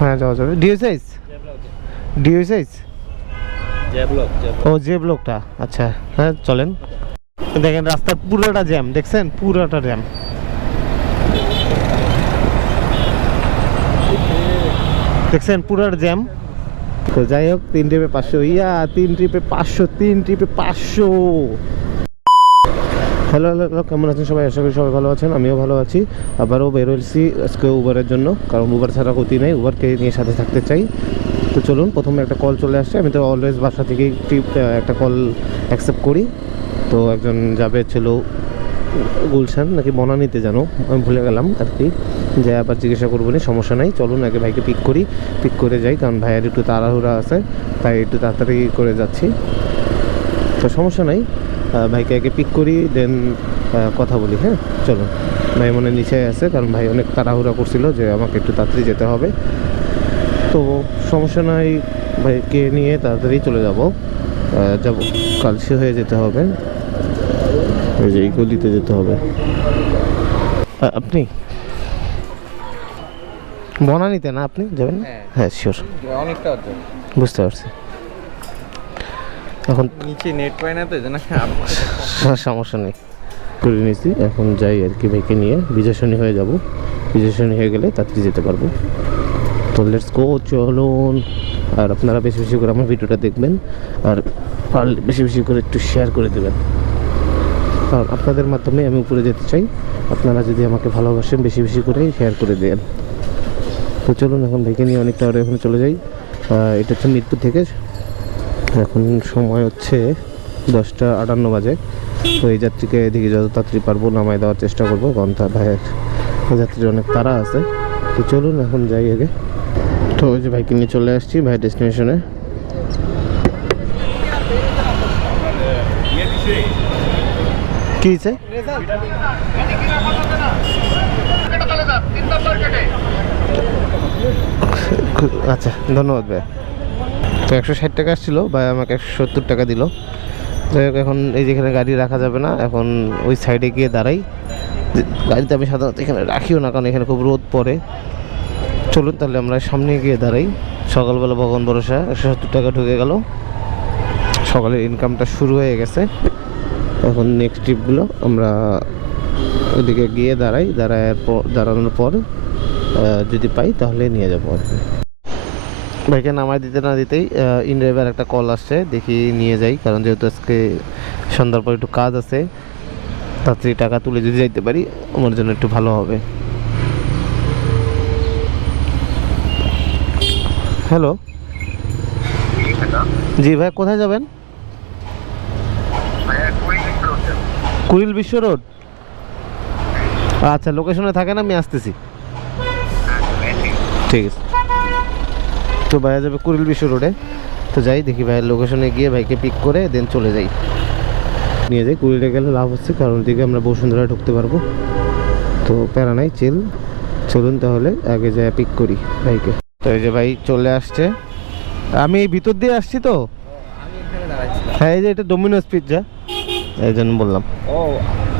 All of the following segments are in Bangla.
হ্যাঁ যাওয়া যাবে। ডিএসআইস ডিএসআইস ও যে ব্লকটা, আচ্ছা হ্যাঁ চলেন। দেখেন রাস্তার পুরোটা জ্যাম, দেখছেন পুরোটা জ্যাম, দেখছেন পুরোটা জ্যাম। তো যাই হোক 3 ট্রিপে 500, 3 ট্রিপে 500, 3 ট্রিপে 500। হ্যালো হ্যালো, কেমন আছেন সবাই? আশা করি সবাই ভালো আছেন, আমিও ভালো আছি। আবারও বেরোচ্ছি আজকে উবারের জন্য, কারণ উবার ছাড়া গতি নেই, উবারকে নিয়ে সাথে থাকতে চাই। তো চলুন, প্রথমে একটা কল চলে আসছে। আমি তো অলওয়েজ বাসা থেকেই ট্রিপ একটা কল অ্যাকসেপ্ট করি। তো একজন যাবে ছিল গুলশান নাকি বনানীতে, জানো আমি ভুলে গেলাম আর কি, যে আবার জিজ্ঞাসা করবো না, সমস্যা নাই। চলুন আগে ভাইকে পিক করে যাই, কারণ ভাইয়ের একটু তাড়াহুড়া আছে, তাই একটু তাড়াতাড়ি করে যাচ্ছি। তো সমস্যা নাই, ভাইকে আগে পিক করি, দেন কথা বলি। হ্যাঁ চলুন। ভাই মনে নিচে আছে, কারণ ভাই অনেক তাড়াহুড়া করছিল যে আমাকে একটু তাড়াতাড়ি যেতে হবে। তো সমস্যা নাই, ভাইকে নিয়ে তাড়াতাড়ি চলে যাব। কালসে হয়ে যেতে হবে, ওই যে এই গলিতে যেতে হবে। আপনি বনানীতে না আপনি যাবেন? হ্যাঁ শিওর, অনেকটা বুঝতে পারছি। এখন নিচে নেট পাই না তো, সমস্যা নেই, করে নিয়েছি। এখন যাই আর কি, ভাইকে নিয়ে বিজয় শনি হয়ে যাব। বিজয় শনি হয়ে গেলে তাড়াতাড়ি যেতে পারবো। তো লেটস গো, চলুন। আর আপনারা বেশি বেশি করে আমার ভিডিওটা দেখবেন, আর পারলে বেশি বেশি করে একটু শেয়ার করে দেবেন, কারণ আপনাদের মাধ্যমে আমি উপরে যেতে চাই। আপনারা যদি আমাকে ভালোবাসেন, বেশি বেশি করে শেয়ার করে দেন। তো চলুন, এখন ভাইকে নিয়ে অনেকটা আরও এখন চলে যাই। এটা হচ্ছে মিরপুর থেকে, এখন সময় হচ্ছে 10টা 58 বাজে। তো এই যাত্রীকে এদিকে যত তাড়াতাড়ি পারবো নামায় দেওয়ার চেষ্টা করবো, কারণ তার ভাইয়ের যাত্রীর অনেক তাড়া আছে। তো চলুন এখন যাই আগে। তো ওই যে ভাইকে নিয়ে চলে আসছি ভাই ডেস্টিনেশনে। কি হয়েছে? আচ্ছা ধন্যবাদ ভাই। তো 160 টাকা আসছিল, ভাই আমাকে 170 টাকা দিল। যাই হোক, এখন এই যেখানে গাড়ি রাখা যাবে না, এখন ওই সাইডে গিয়ে দাঁড়াই। গাড়িতে আমি সাধারণত এখানে রাখিও না, কারণ এখানে খুব রোদ পড়ে। চলুন তাহলে আমরা সামনে গিয়ে দাঁড়াই। সকালবেলা ভগবান ভরসা 170 টাকা ঢুকে গেল, সকালের ইনকামটা শুরু হয়ে গেছে। এখন নেক্সট ট্রিপগুলো আমরা ওইদিকে গিয়ে দাঁড়ানোর পর যদি পাই তাহলে নিয়ে যাবো আর কি। ভাইকে নামায় দিতে না দিতেই ইনড্রাইভার একটা কল আসছে, দেখি নিয়ে যাই, কারণ যেহেতু আজকে সন্ধ্যার পর একটু কাজ আছে, তাড়াতাড়ি টাকা তুলে যদি যাইতে পারি আমার জন্য একটু ভালো হবে। হ্যালো, জি ভাই কোথায় যাবেন? কুড়িল বিশ্ব রোড, আচ্ছা লোকেশনে থাকেন, আমি আসতেছি। ঠিক আছে। তো ভাইয়া যাবে কুড়িল বিশ্ব রোডে। তো যাই দেখি ভাইয়ের লোকেশনে গিয়ে ভাইকে পিক করে দেন চলে যাই, নিয়ে যাই। কুড়িলে গেলে লাভ হচ্ছে, কারণ ওদিকে আমরা বসুন্ধরা ঢুকতে পারবো। তো প্যারা নাই, চলুন তাহলে আগে যাই পিক করি ভাইকে। তো এই যে ভাই চলে আসছে, আমি এই ভিতর দিয়ে আসছি। তো হ্যাঁ, এই যে এটা ডোমিনোস পিৎজা, এই জন্য বললাম। ও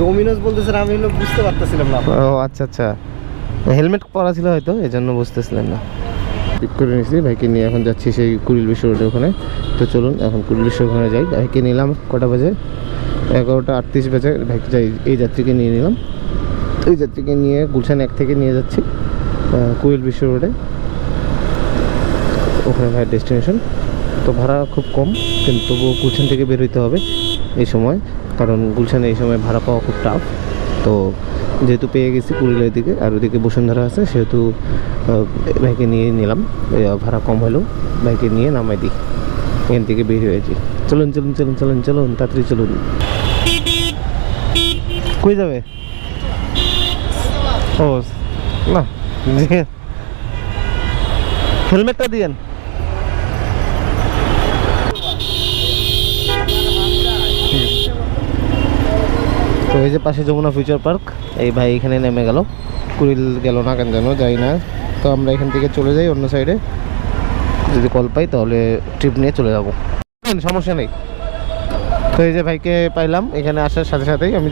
ডোমিনোস বলতেছেন, আমি বুঝতে পারতেছিলাম না। ও আচ্ছা আচ্ছা, হেলমেট পরা ছিল হয়তো, এই জন্য বুঝতেছিলেন না। পিক করে নিয়েছি ভাইকে নিয়ে, এখন যাচ্ছি সেই কুড়িল বিশ্ব রোডে ওখানে। তো চলুন এখন কুড়িল বিশ্ব ওখানে যাই। ভাইকে নিলাম কটা বাজে, 11টা 38 বাজে। ভাইকে যাই, এই যাত্রীকে নিয়ে নিলাম। এই যাত্রীকে নিয়ে গুলশান 1 থেকে নিয়ে যাচ্ছি কুড়িল বিশ্ব রোডে, ওখানে ভাইয়ের ডেস্টিনেশন। তো ভাড়া খুব কম, কিন্তু তবুও গুলশান থেকে বের হইতে হবে এই সময়, কারণ গুলশানে এই সময় ভাড়া পাওয়া খুব টাফ। তো যেহেতু পেয়ে গেছি কুড়িলের দিকে, আর ওদিকে বসুন্ধরা আছে, সেহেতু ভাইকে নিয়ে নিলাম। ভাড়া কম হলেও ভাইকে নিয়ে নামাই দিই, এখান থেকে বের হয়েছি। চলুন চলুন চলুন চলুন চলুন, তাড়াতাড়ি চলুন। কই যাবে? ও না, হেলমেটটা দিয়েন। তো এই যে পাশে যমুনা ফিউচার পার্ক, এই ভাই এখানে নেমে গেল, কুড়িল গেল না কেন যেন, যাই না। তো আমরা এখান থেকে চলে যাই অন্য সাইডে, যদি কল পাই তাহলে ট্রিপ নিয়ে চলে যাব, সমস্যা নেই। তো এই যে ভাইকে পাইলাম, এখানে আসার সাথে সাথেই আমি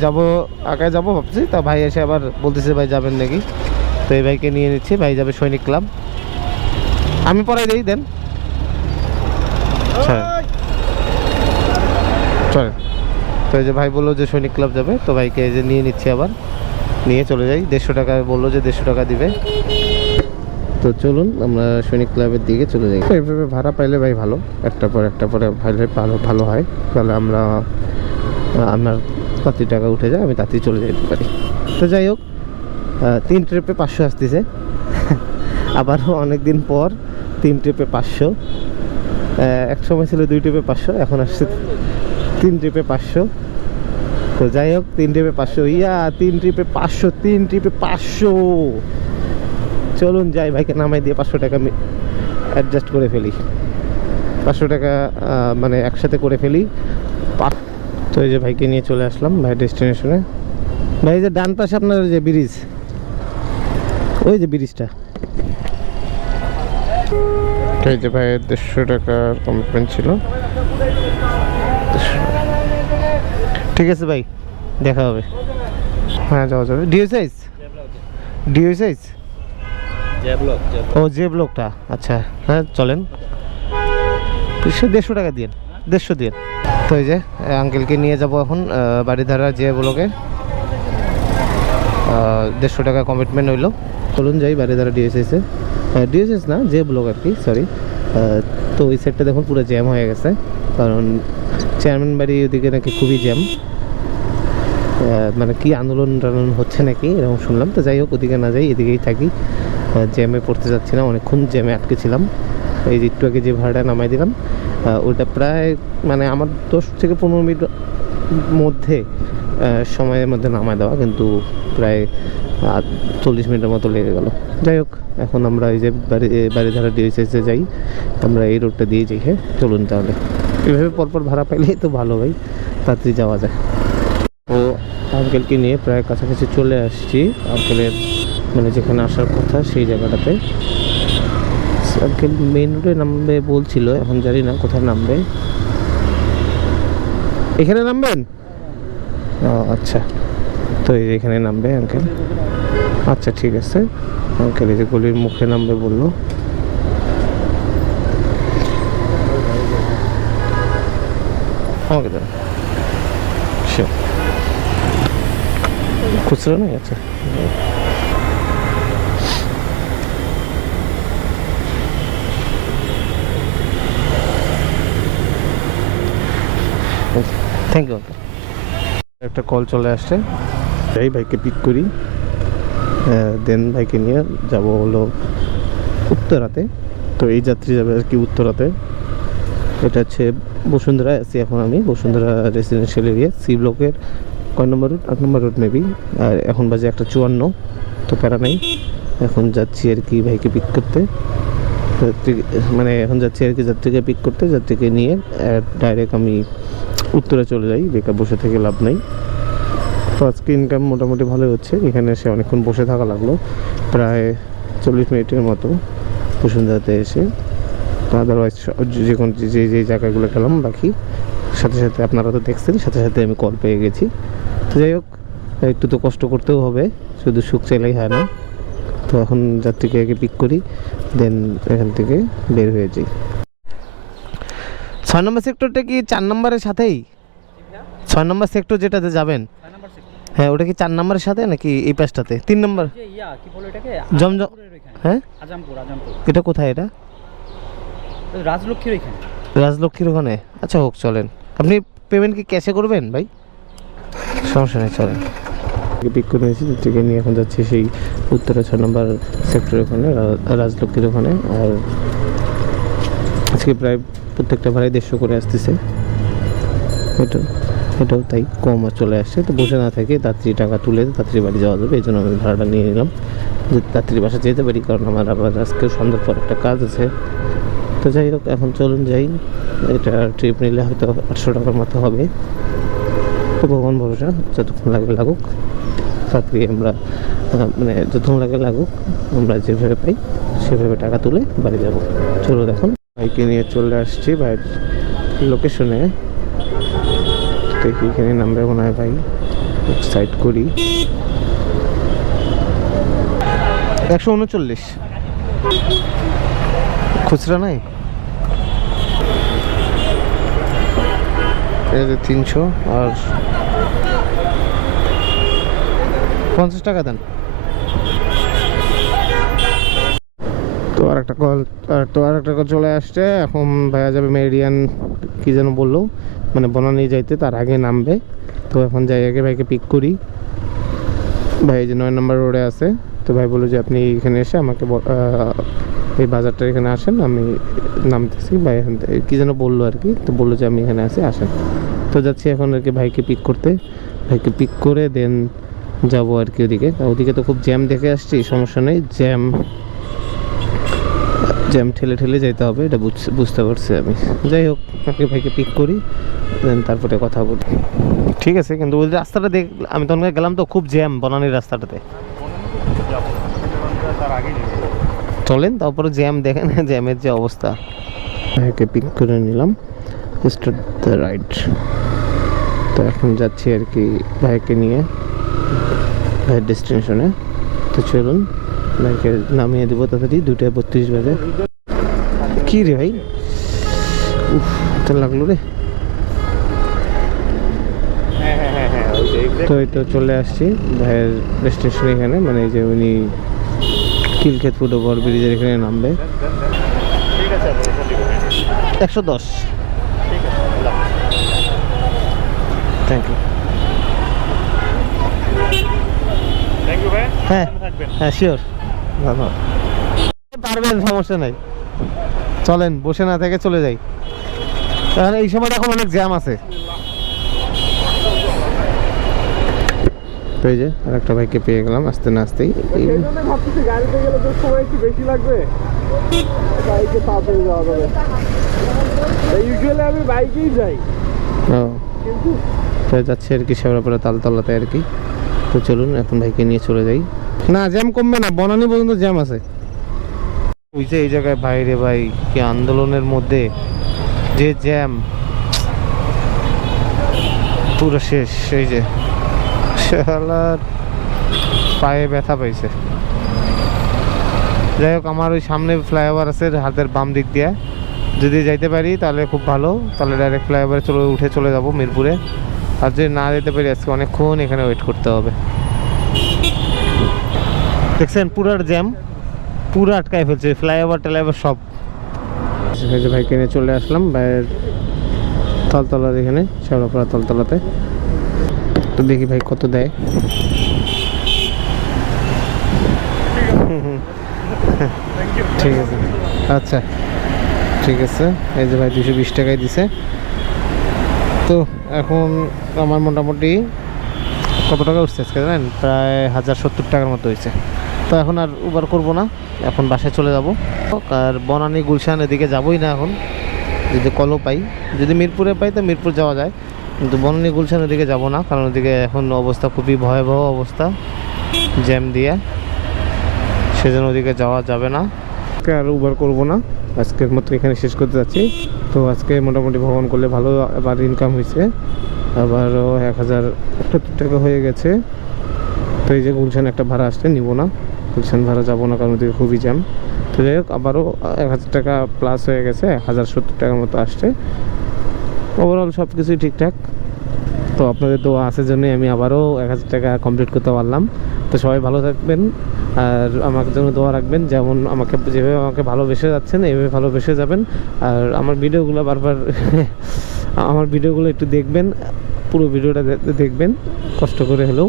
আগায় যাব ভাবছি, তা ভাই এসে আবার বলতেছে ভাই যাবেন নাকি। তো এই ভাইকে নিয়ে নিচ্ছি, ভাই যাবে সৈনিক ক্লাব। আমি পরে দিই দেন। আচ্ছা চলেন। তো এই যে ভাই বললো যে সৈনিক ক্লাব যাবে, তো ভাইকে এই যে নিয়ে নিচ্ছি, আবার নিয়ে চলে যাই। 150 টাকা বললো যে 150 টাকা দিবে। তো চলুন আমরা সৈনিক ক্লাবের দিকে চলে যাই। তো এইভাবে ভাড়া পাইলে ভাই ভালো, একটা পর একটা পরে ভাইলে ভালো হয়, তাহলে আমরা আমার তাড়াতাড়ি টাকা উঠে যায়, আমি তাড়াতাড়ি চলে যেতে পারি। তো যাই হোক, 3 ট্রিপে 500 আসতেছে। আবারও অনেক দিন পর 3 ট্রিপে 500। এক সময় ছিল 2 ট্রিপে 500, এখন আসছে 3 ট্রিপে 500। তো যাই হোক, 3 ট্রিপে 500, 3 ট্রিপে 500, 3 ট্রিপে 500। চলুন যাই, ভাইকে নামাই দিয়ে 500 টাকা অ্যাডজাস্ট করে ফেলি। 500 টাকা মানে একসাথে করে ফেলি। তো এই যে ভাইকে নিয়ে চলে আসলাম ভাই ডেস্টিনেশনে। ভাই যে ডান পাশে আপনার যে ব্রিজ, ওই যে ব্রিজটা। এই যে ভাইয়ের 150 টাকার কমিটমেন্ট ছিল। ঠিক আছে ভাই, দেখা হবে। হ্যাঁ যাওয়া যাবে। ডিও সাইজ ও যে ব্লকটা, আচ্ছা হ্যাঁ চলেন। 150 টাকা দিন, 150 দিন। তো এই যে আঙ্কেলকে নিয়ে যাব এখন বাড়িধারা যে ব্লকে। 150 টাকা কমিটমেন্ট হইলো। চলুন যাই বাড়িধারা ডিএসএসে, ডিএসএস না যে ব্লক আর কি, সরি। তো ওই সাইডটা দেখুন পুরো জ্যাম হয়ে গেছে, কারণ চেয়ারম্যান বাড়ি ওদিকে নাকি খুবই জ্যাম। মানে কি আন্দোলন টান্দোলন হচ্ছে নাকি এরকম শুনলাম। তো যাই হোক, ওদিকে না যাই, এদিকেই থাকি। জ্যামে পড়তে যাচ্ছি না, অনেকক্ষণ জ্যামে আটকে ছিলাম। এই যে একটু আগে যে ভাড়াটা নামাই দিলাম, ওটা প্রায় মানে আমার 10 থেকে 15 মিনিট মধ্যে সময়ের মধ্যে নামায় দেওয়া, কিন্তু প্রায় 40 মিনিটের মতো লেগে গেল। যাই হোক, এখন আমরা এই যে বাড়িধারা ডিএসএসে যাই, আমরা এই রোডটা দিয়ে যাই। হ্যাঁ চলুন তাহলে। এভাবে পরপর ভাড়া পাইলেই তো ভালো ভাই, তাড়াতাড়ি যাওয়া যায়। ও আঙ্কেলকে নিয়ে প্রায় কাছাকাছি চলে আসছি, আঙ্কেলের মানে যেখানে আসার কথা সেই জায়গাটাতে। আঙ্কেল মেইন রোডে নামবে বলছিল, এখন জানি না কোথায় নামবে। এখানে নামবেন? ও আচ্ছা, তো এই যে এখানে নামবে আঙ্কেল। আচ্ছা ঠিক আছে, আঙ্কেল এই যে গলির মুখে নামবে বললো। আমাকে দেন খুচরো নেই? আচ্ছা থ্যাংক ইউ। একটা কল চলে আসছে, যাই ভাইকে পিক করি, দেন ভাইকে নিয়ে যাব হলো উত্তরাতে। তো এই যাত্রী যাবে আর কি উত্তরাতে। এটা হচ্ছে বসুন্ধরা আছি এখন আমি, বসুন্ধরা রেসিডেন্সিয়াল এরিয়া, সি ব্লকের কয় নম্বর রুট? 8 নম্বর রুট মেবি। আর এখন বাজে 1:54, তো প্যারা নেই। এখন যাচ্ছি আর কি ভাইকে পিক করতে, মানে এখন যাচ্ছি আর কি যাত্রীকে পিক করতে, যাত্রীকে নিয়ে ডাইরেক্ট আমি উত্তরে চলে যাই। বেকার বসে থেকে লাভ নেই। তো আজকে ইনকাম মোটামুটি ভালোই হচ্ছে। এখানে এসে অনেকক্ষণ বসে থাকা লাগলো, প্রায় 40 মিনিটের মতো বসুন্ধরাতে এসে। তো আদারওয়াইজ যে জায়গাগুলো গেলাম বাকি, সাথে সাথে আপনারা তো দেখছেন, সাথে সাথে আমি কল পেয়ে গেছি। তো যাই হোক, একটু তো কষ্ট করতেও হবে, শুধু সুখ চাইলেই হয় না। তো এখন যাত্রীকে আগে পিক করি, দেন এখান থেকে বের হয়ে যাই। 6 নম্বর সেক্টরটা কি 4 নম্বরের সাথেই? 6 নম্বর সেক্টর যেটাতে যাবেন, হ্যাঁ ওটা কি 4 নম্বরের সাথে নাকি এই পাশটাতে? 3 নম্বর জমজম, হ্যাঁ এটা কোথায়? এটা রাজলক্ষ্মীর ওইখানে। রাজলক্ষ্মীর ওখানে? আচ্ছা হোক, চলেন। আপনি পেমেন্ট কি ক্যাশে করবেন ভাই? সমস্যা নেই, চলেন। পিক করে নিয়েছি, থেকে নিয়ে এখন যাচ্ছি সেই উত্তরা 6 নম্বর সেক্টরের ওখানে, রাজলক্ষ্মীর ওখানে। আর আজকে প্রায় প্রত্যেকটা ভাড়াই 150 করে আসতেছে। এটাও তাই কম চলে আসছে। তো বসে না থেকে তাড়াতাড়ি টাকা তুলে তাড়াতাড়ি বাড়ি যাওয়া যাবে, এই জন্য আমি ভাড়াটা নিয়ে নিলাম, যে তাড়াতাড়ি বাসা যেতে পারি, কারণ আমার আবার আজকে সন্ধ্যার পর একটা কাজ আছে। তো যাই হোক, এখন চলুন যাই। এটা ট্রিপ নিলে হয়তো 800 টাকার মতো হবে। তো ভগবান ভরসা, যতক্ষণ লাগে লাগুক, তাড়াতাড়ি আমরা মানে যতক্ষণ লাগে লাগুক, আমরা যেভাবে পাই সেভাবে টাকা তুলে বাড়ি যাব। চলো দেখুন, বাইকে নিয়ে চলে আসছি ভাইয়ের লোকেশনে। দেখি এখানে নামবে মনে হয় ভাই, সাইড করি। 139 খুচরা নাই, এই যে 300 আর 50 টাকা দেন। তো আর একটা কল চলে আসছে। এখন ভাইয়া যাবে মেরিডিয়ান, কি যেন বললো, মানে বনানী যাইতে, তার আগে নামবে। তো এখন যাই আগে ভাইকে পিক করি। ভাই যে 9 নম্বর রোডে আছে। তো ভাই বললো যে আপনি এখানে এসে আমাকে এই বাজারটার এখানে আসেন, আমি নামতেছি। ভাই এখান থেকে কী যেন বললো আর কি, তো বললো যে আমি এখানে আছি, আসেন। তো যাচ্ছি এখন আর কি ভাইকে পিক করতে। ভাইকে পিক করে দেন যাবো আর কি ওদিকে। ওদিকে তো খুব জ্যাম দেখে আসছি, সমস্যা নেই, জ্যাম ঠেলে ঠেলে যেতে হবে, এটা বুঝতে পারছি আমি। যাই হোক, আগে ভাইকে পিক করি, দেন তারপরে কথা বলি। ঠিক আছে, কিন্তু ওই রাস্তাটা আমি তখন গেলাম তো খুব জ্যাম বনানীর রাস্তাটাতে। চলেন তারপরে জ্যাম দেখেন, জ্যামের যে অবস্থা। ভাইকে পিক করে নিলাম, স্টার্ট দ্য রাইড। তো এখন যাচ্ছি আর কি ভাইকে নিয়ে ভাইয়ের ডেস্টিনেশনে। তো চলুন ভাইকে নামিয়ে দেবো তাড়াতাড়ি, 2:32 বাজে। কি রে ভাই, উফ তো লাগলো রে। তো এই তো চলে আসছি ভাইয়ের ডেস্টিনেশন এখানে, মানে এই যে উনি কিলক্ষেত ফুড ওভার ব্রিজের এখানে নামবে। 110। Thank you. হ্যাঁ হ্যাঁ শিওর, ধন্যবাদ। পারবেন, সমস্যা নাই, চলেন বসে না থেকে চলে যাই, কারণ এই সময় এখন অনেক জ্যাম আছে। পেয়ে যে আর একটা ভাইকে পেয়ে গেলাম আসতে না আসতেই। ভাবতেছি গাড়িতে গেলে তো সময় একটু বেশি লাগবে, বাইকে তাড়াতাড়ি যাওয়া যাবে। ইউজুয়ালি আমি বাইকেই যাই, ও কিন্তু তো যাচ্ছে আর কি শেওড়াপাড়া তালতলাতে আর কি। তো চলুন এখন ভাইকে নিয়ে চলে যাই। না জ্যাম কমবে না, বনানী পর্যন্ত জ্যাম আছে। ওই যে এই জায়গায় বাইরে ভাই কি আন্দোলনের মধ্যে যে জ্যাম, পুরো শেষ। এই যে শালার পায়ে ব্যথা পাইছে। যাই হোক, আমার ওই সামনে ফ্লাইওভার আছে হাতের বাম দিক দিয়ে, যদি যাইতে পারি তাহলে খুব ভালো, তাহলে ডাইরেক্ট ফ্লাইওভারে উঠে চলে যাব মিরপুরে। আর যদি না যেতে পারি আজকে অনেকক্ষণ এখানে ওয়েট করতে হবে। দেখছেন পুরার জ্যাম, পুরো আটকায় ফেলছে, ফ্লাইওভার টেলাইভার সব। এই যে ভাইকে নিয়ে চলে আসলাম ভাইয়ের তালতলা, এখানে শেওড়াপাড়া তালতলাতে। তো দেখি ভাই কত দেয়। ঠিক আছে, আচ্ছা ঠিক আছে। এই যে ভাই 220 টাকায় দিছে। তো এখন আমার মোটামুটি কত টাকা উঠছে আজকে জানেন, প্রায় 1070 টাকার মতো হয়েছে। তো এখন আর উবার করব না, এখন বাসায় চলে যাব। আর বনানী গুলশান এদিকে যাবোই না এখন, যদি কলও পাই, যদি মিরপুরে পাই তো মিরপুর যাওয়া যায়, কিন্তু বনানী গুলশান ওদিকে যাবো না, কারণ ওদিকে এখন অবস্থা খুবই ভয়াবহ অবস্থা জ্যাম দিয়ে, সেজন্য ওদিকে যাওয়া যাবে না। আজকে আর উবার করবো না, আজকের মতো এখানে শেষ করতে যাচ্ছি। তো আজকে মোটামুটি ভ্রমণ করলে ভালো আবার ইনকাম হয়েছে, আবারও 1070 টাকা হয়ে গেছে। তো এই যে গুলশান একটা ভাড়া আসছে, নিব না, গুলশান ভাড়া যাবো না, কারণ ওদিকে খুবই জ্যাম। তো যাই হোক, আবারও 1000 টাকা প্লাস হয়ে গেছে, 1070 টাকার মতো আসছে। ওভারঅল সব কিছুই ঠিকঠাক। তো আপনাদের দোয়া আছে জন্যই আমি আবারও 1000 টাকা কমপ্লিট করতে পারলাম। তো সবাই ভালো থাকবেন, আর আমার জন্য দোয়া রাখবেন, যেমন যেভাবে আমাকে ভালোবেসে যাচ্ছেন এইভাবে ভালোবেসে যাবেন। আর আমার ভিডিওগুলো বারবার আমার ভিডিওগুলো একটু দেখবেন, পুরো ভিডিওটা দেখবেন কষ্ট করে হলেও,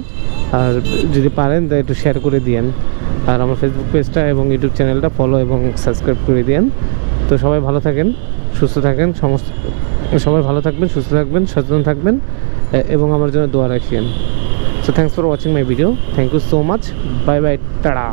আর যদি পারেন তা একটু শেয়ার করে দিয়েন। আর আমার ফেসবুক পেজটা এবং ইউটিউব চ্যানেলটা ফলো এবং সাবস্ক্রাইব করে দিয়েন। তো সবাই ভালো থাকেন, সুস্থ থাকেন, সবাই ভালো থাকবেন, সুস্থ থাকবেন, সচেতন থাকবেন, এবং আমার জন্য দোয়া রাখিয়েন। So thanks for watching my video. Thank you so much. Bye bye. Tada.